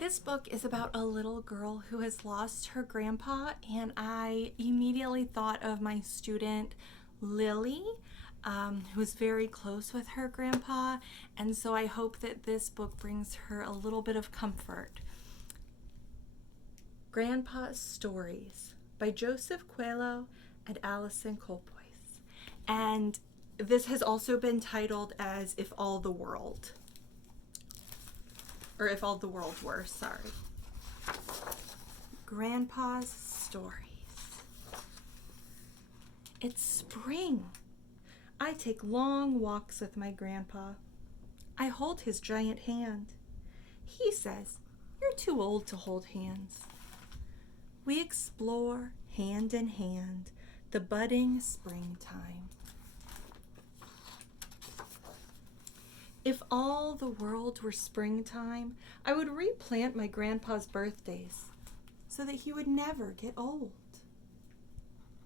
This book is about a little girl who has lost her grandpa, and I immediately thought of my student Lily, who's very close with her grandpa, and so I hope that this book brings her a little bit of comfort. Grandpa's Stories by Joseph Coelho and Alison Colpoys. And this has also been titled as If All the World. Or If All the World Were, sorry. Grandpa's Stories. It's spring. I take long walks with my grandpa. I hold his giant hand. He says, "You're too old to hold hands." We explore, hand in hand, the budding springtime. If all the world were springtime, I would replant my grandpa's birthdays so that he would never get old.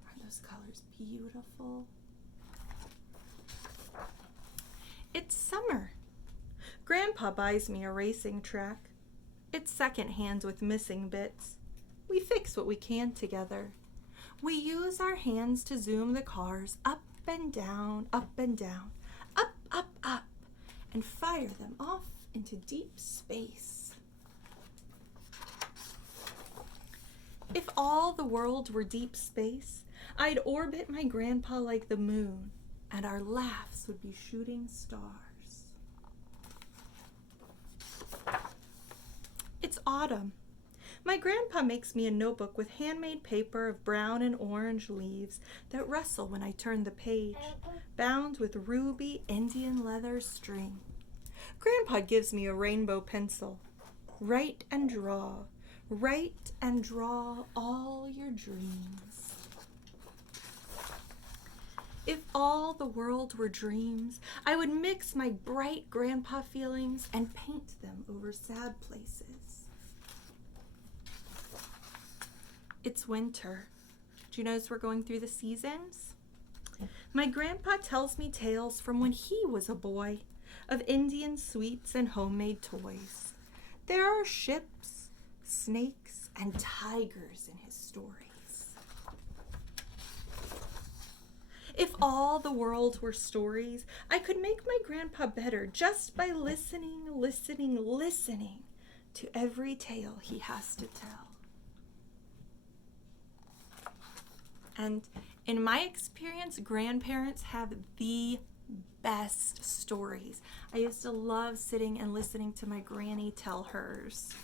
Aren't those colors beautiful? It's summer. Grandpa buys me a racing track. It's secondhand with missing bits. We fix what we can together. We use our hands to zoom the cars up and down, up, and fire them off into deep space. If all the world were deep space, I'd orbit my grandpa like the moon, and our laughs would be shooting stars. It's autumn. My grandpa makes me a notebook with handmade paper of brown and orange leaves that rustle when I turn the page, bound with ruby Indian leather string. Grandpa gives me a rainbow pencil. Write and draw all your dreams. If all the world were dreams, I would mix my bright grandpa feelings and paint them over sad places. It's winter. Do you notice we're going through the seasons? My grandpa tells me tales from when he was a boy, of Indian sweets and homemade toys. There are ships, snakes, and tigers in his stories. If all the world were stories, I could make my grandpa better just by listening to every tale he has to tell. And in my experience, grandparents have the best stories. I used to love sitting and listening to my granny tell hers.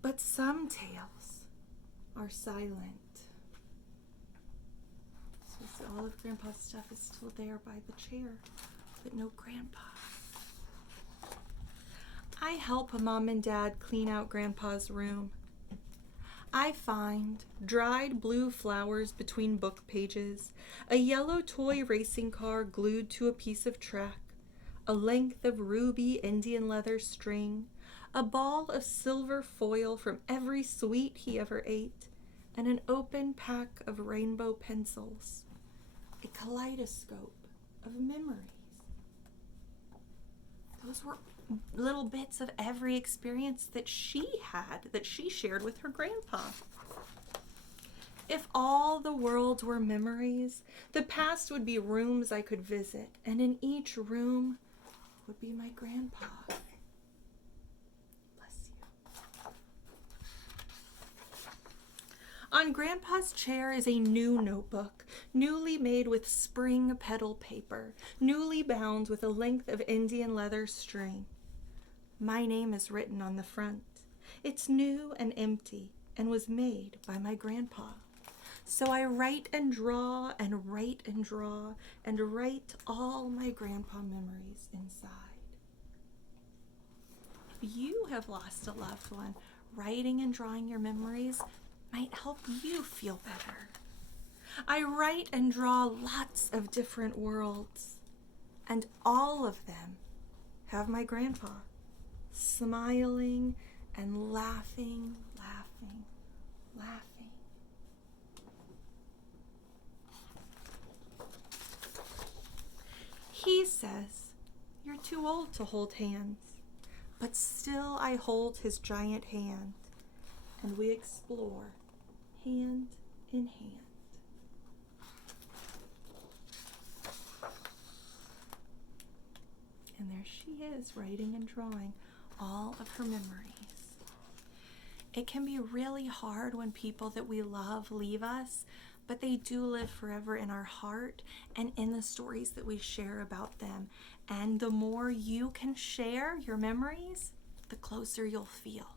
But some tales are silent. So all of Grandpa's stuff is still there by the chair, but no Grandpa. I help Mom and Dad clean out Grandpa's room. I find dried blue flowers between book pages, a yellow toy racing car glued to a piece of track, a length of ruby Indian leather string, a ball of silver foil from every sweet he ever ate, and an open pack of rainbow pencils, a kaleidoscope of memories. Those were little bits of every experience that she had, that she shared with her grandpa. If all the world were memories, the past would be rooms I could visit, and in each room would be my grandpa. Bless you. On Grandpa's chair is a new notebook, newly made with spring petal paper, newly bound with a length of Indian leather string. My name is written on the front. It's new and empty and was made by my grandpa. So I write and draw and write and draw and write all my grandpa memories inside. If you have lost a loved one, writing and drawing your memories might help you feel better. I write and draw lots of different worlds, and all of them have my grandpa. Smiling and laughing. He says, "You're too old to hold hands." but still I hold his giant hand, and we explore hand in hand. And there she is, writing and drawing all of her memories. It can be really hard when people that we love leave us, but they do live forever in our heart and in the stories that we share about them. And the more you can share your memories, the closer you'll feel.